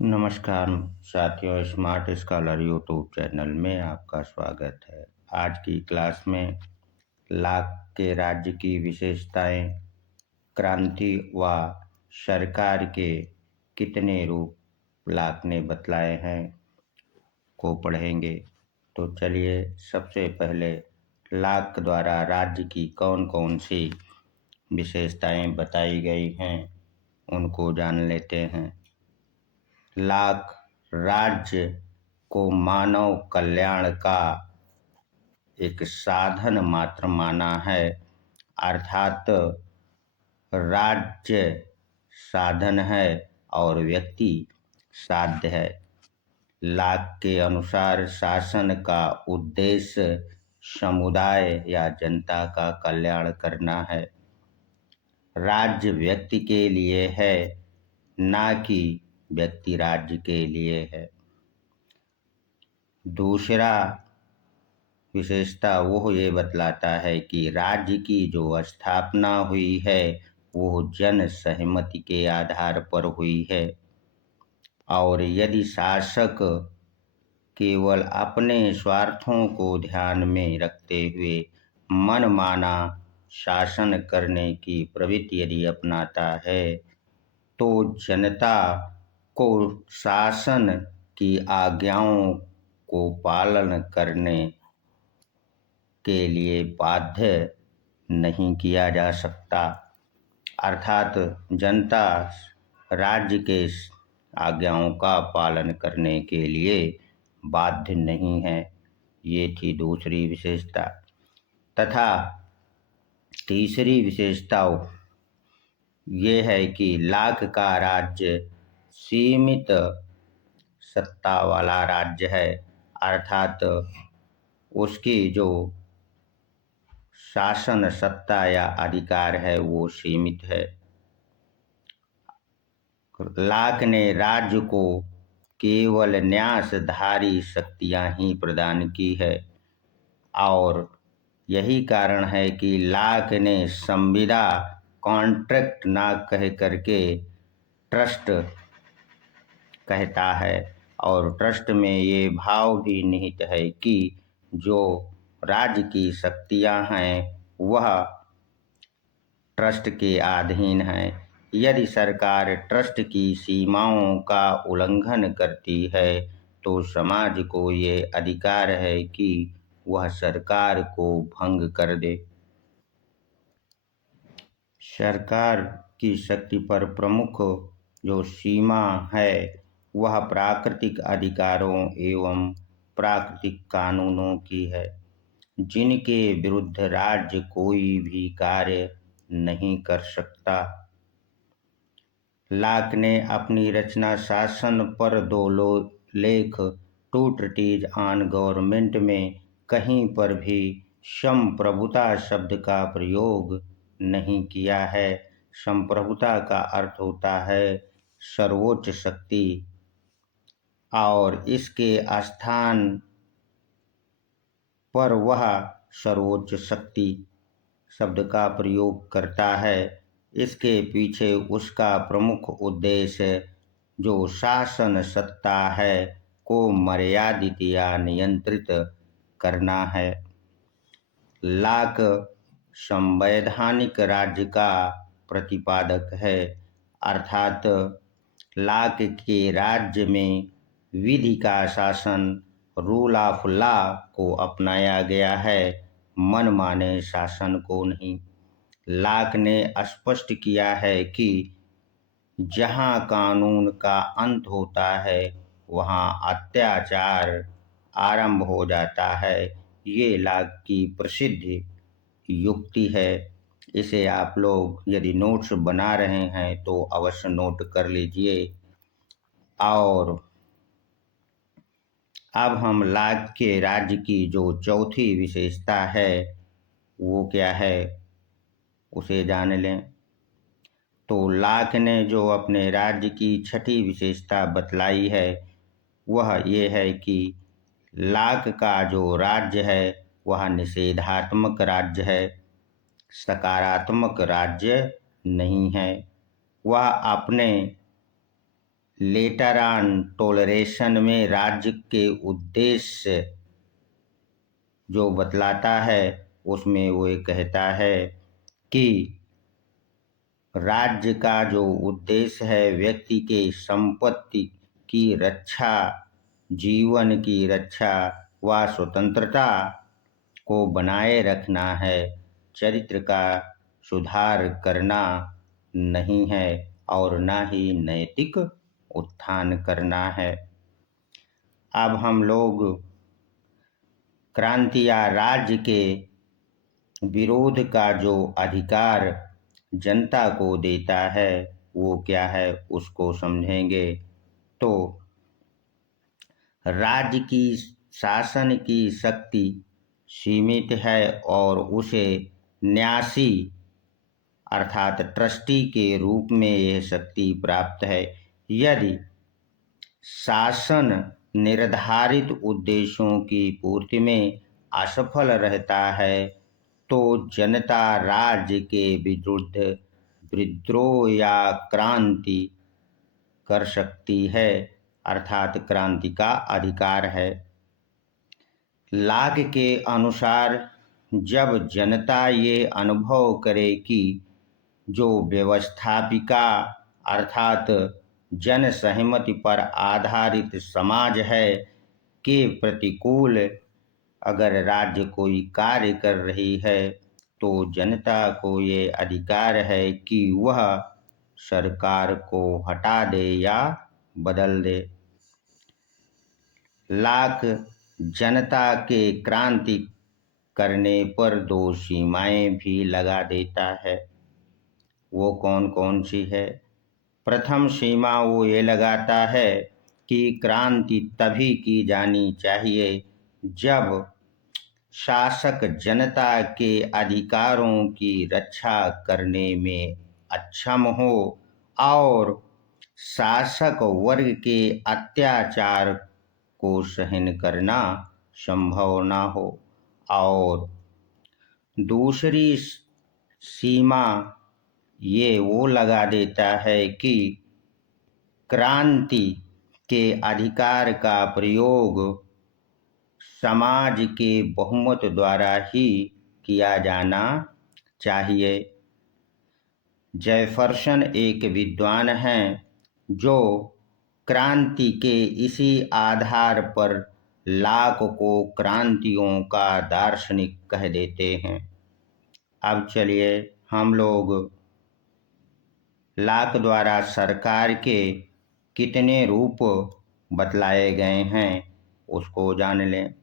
नमस्कार साथियों, smart scholar YouTube channel में आपका स्वागत है। आज की क्लास में लाक के राज्य की विशेषताएं, क्रांति व सरकार के कितने रूप लाक ने बतलाए हैं को पढ़ेंगे। तो चलिए सबसे पहले लाक द्वारा राज्य की कौन कौन सी विशेषताएं बताई गई हैं उनको जान लेते हैं। लाक राज्य को मानव कल्याण का एक साधन मात्र माना है, अर्थात राज्य साधन है और व्यक्ति साध्य है। लाक के अनुसार शासन का उद्देश्य समुदाय या जनता का कल्याण करना है। राज्य व्यक्ति के लिए है, ना कि व्यक्ति राज्य के लिए है। दूसरा विशेषता वो ये बतलाता है कि राज्य की जो स्थापना हुई है वो जन सहमति के आधार पर हुई है और यदि शासक केवल अपने स्वार्थों को ध्यान में रखते हुए मनमाना शासन करने की प्रवृत्ति यदि अपनाता है तो जनता को शासन की आज्ञाओं को पालन करने के लिए बाध्य नहीं किया जा सकता, अर्थात जनता राज्य के आज्ञाओं का पालन करने के लिए बाध्य नहीं है। ये थी दूसरी विशेषता। तथा तीसरी विशेषता ये है कि लाक का राज्य सीमित सत्ता वाला राज्य है, अर्थात उसकी जो शासन सत्ता या अधिकार है वो सीमित है। लाक ने राज्य को केवल न्यासधारी शक्तियां ही प्रदान की है और यही कारण है कि लाक ने संविदा कॉन्ट्रैक्ट ना कह करके ट्रस्ट कहता है और ट्रस्ट में ये भाव भी निहित है कि जो राज्य की शक्तियां हैं वह ट्रस्ट के अधीन है। यदि सरकार ट्रस्ट की सीमाओं का उल्लंघन करती है तो समाज को ये अधिकार है कि वह सरकार को भंग कर दे। सरकार की शक्ति पर प्रमुख जो सीमा है वह प्राकृतिक अधिकारों एवं प्राकृतिक कानूनों की है, जिनके विरुद्ध राज्य कोई भी कार्य नहीं कर सकता। लाक ने अपनी रचना शासन पर दो लेख टू ट्रीटीज ऑन गवर्नमेंट में कहीं पर भी संप्रभुता शब्द का प्रयोग नहीं किया है। संप्रभुता का अर्थ होता है सर्वोच्च शक्ति और इसके स्थान पर वह सर्वोच्च शक्ति शब्द का प्रयोग करता है। इसके पीछे उसका प्रमुख उद्देश्य जो शासन सत्ता है को मर्यादित या नियंत्रित करना है। लाक संवैधानिक राज्य का प्रतिपादक है, अर्थात लाक के राज्य में विधि का शासन रूल ऑफ लॉ को अपनाया गया है, मनमाने शासन को नहीं। लाक ने स्पष्ट किया है कि जहां कानून का अंत होता है वहां अत्याचार आरंभ हो जाता है। ये लाक की प्रसिद्ध युक्ति है। इसे आप लोग यदि नोट्स बना रहे हैं तो अवश्य नोट कर लीजिए। और अब हम लाक के राज्य की जो चौथी विशेषता है वो क्या है उसे जान लें। तो लाक ने जो अपने राज्य की छठी विशेषता बतलाई है वह ये है कि लाक का जो राज्य है वह निषेधात्मक राज्य है, सकारात्मक राज्य नहीं है। वह अपने लेटर ऑन टोलरेशन में राज्य के उद्देश्य जो बतलाता है उसमें वो ये कहता है कि राज्य का जो उद्देश्य है व्यक्ति के संपत्ति की रक्षा, जीवन की रक्षा व स्वतंत्रता को बनाए रखना है, चरित्र का सुधार करना नहीं है और न ही नैतिक उत्थान करना है। अब हम लोग क्रांति या राज्य के विरोध का जो अधिकार जनता को देता है वो क्या है उसको समझेंगे। तो राज्य की शासन की शक्ति सीमित है और उसे न्यासी अर्थात ट्रस्टी के रूप में यह शक्ति प्राप्त है। यदि शासन निर्धारित उद्देश्यों की पूर्ति में असफल रहता है तो जनता राज्य के विरुद्ध विद्रोह या क्रांति कर सकती है, अर्थात क्रांति का अधिकार है। लाग के अनुसार जब जनता ये अनुभव करे कि जो व्यवस्थापिका अर्थात जन सहमति पर आधारित समाज है के प्रतिकूल अगर राज्य कोई कार्य कर रही है तो जनता को ये अधिकार है कि वह सरकार को हटा दे या बदल दे। लाख जनता के क्रांति करने पर दो सीमाएं भी लगा देता है। वो कौन कौन सी है? प्रथम सीमा वो ये लगाता है कि क्रांति तभी की जानी चाहिए जब शासक जनता के अधिकारों की रक्षा करने में अक्षम हो और शासक वर्ग के अत्याचार को सहन करना संभव न हो। और दूसरी सीमा ये वो लगा देता है कि क्रांति के अधिकार का प्रयोग समाज के बहुमत द्वारा ही किया जाना चाहिए। जेफरसन एक विद्वान हैं जो क्रांति के इसी आधार पर लाक को क्रांतियों का दार्शनिक कह देते हैं। अब चलिए हम लोग लाक द्वारा सरकार के कितने रूप बतलाए गए हैं उसको जान लें।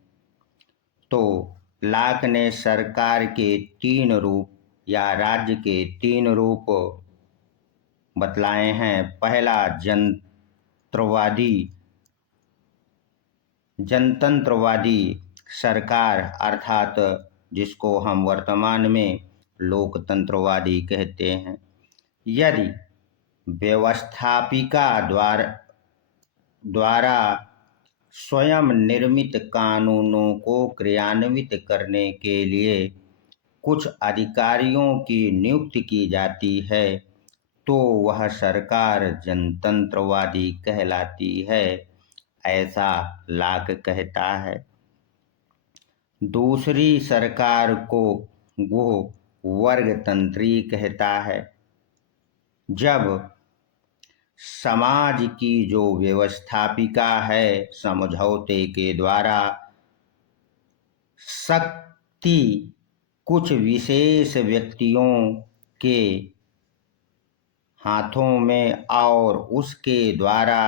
तो लाक ने सरकार के 3 रूप या राज्य के 3 रूप बतलाए हैं। पहला जनतंत्रवादी सरकार अर्थात जिसको हम वर्तमान में लोकतंत्रवादी कहते हैं। यदि व्यवस्थापिका द्वारा स्वयं निर्मित कानूनों को क्रियान्वित करने के लिए कुछ अधिकारियों की नियुक्ति की जाती है तो वह सरकार जनतंत्रवादी कहलाती है, ऐसा लाक कहता है। दूसरी सरकार को वो वर्गतंत्री कहता है। जब समाज की जो व्यवस्थापिका है समझौते के द्वारा शक्ति कुछ विशेष व्यक्तियों के हाथों में और उसके द्वारा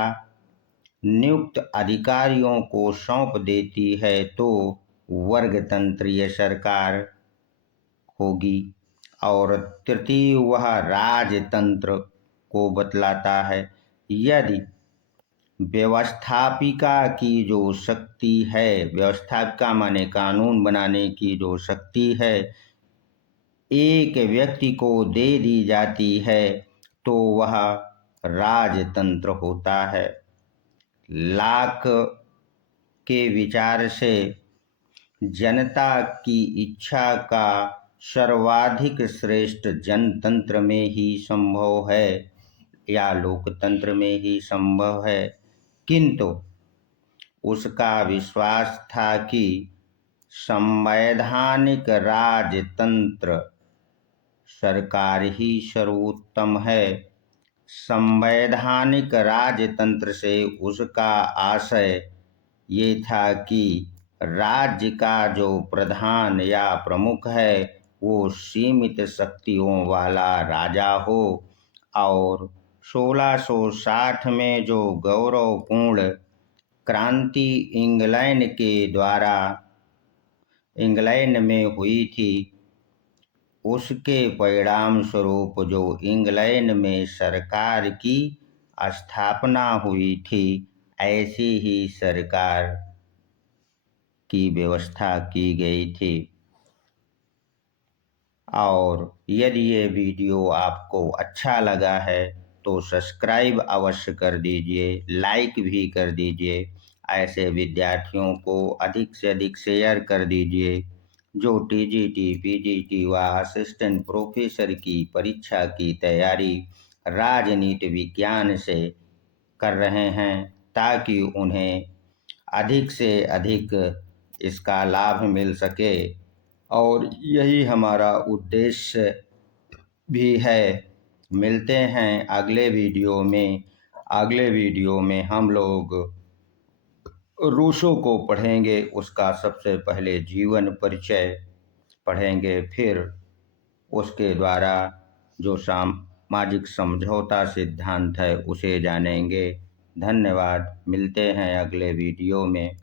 नियुक्त अधिकारियों को सौंप देती है तो वर्गतंत्रीय सरकार होगी। और तृतीय वह राजतंत्र को बतलाता है। यदि व्यवस्थापिका की जो शक्ति है, व्यवस्थापिका माने कानून बनाने की जो शक्ति है, एक व्यक्ति को दे दी जाती है तो वह राजतंत्र होता है। लाक के विचार से जनता की इच्छा का सर्वाधिक श्रेष्ठ जनतंत्र में ही संभव है। या लोकतंत्र में ही संभव है, किंतु उसका विश्वास था कि संवैधानिक राजतंत्र सरकार ही सर्वोत्तम है। संवैधानिक राजतंत्र से उसका आशय ये था कि राज्य का जो प्रधान या प्रमुख है वो सीमित शक्तियों वाला राजा हो और 1660 में जो गौरवपूर्ण क्रांति इंग्लैंड में हुई थी, उसके परिणाम स्वरूप जो इंग्लैंड में सरकार की स्थापना हुई थी, ऐसी ही सरकार की व्यवस्था की गई थी। और यदि ये वीडियो आपको अच्छा लगा है तो सब्सक्राइब अवश्य कर दीजिए, लाइक भी कर दीजिए। ऐसे विद्यार्थियों को अधिक से अधिक शेयर कर दीजिए जो टीजीटी, पीजीटी व असिस्टेंट प्रोफेसर की परीक्षा की तैयारी राजनीति विज्ञान से कर रहे हैं, ताकि उन्हें अधिक से अधिक इसका लाभ मिल सके। और यही हमारा उद्देश्य भी है। मिलते हैं अगले वीडियो में हम लोग रूसो को पढ़ेंगे, उसका सबसे पहले जीवन परिचय पढ़ेंगे, फिर उसके द्वारा जो सामाजिक समझौता सिद्धांत है उसे जानेंगे। धन्यवाद। मिलते हैं अगले वीडियो में।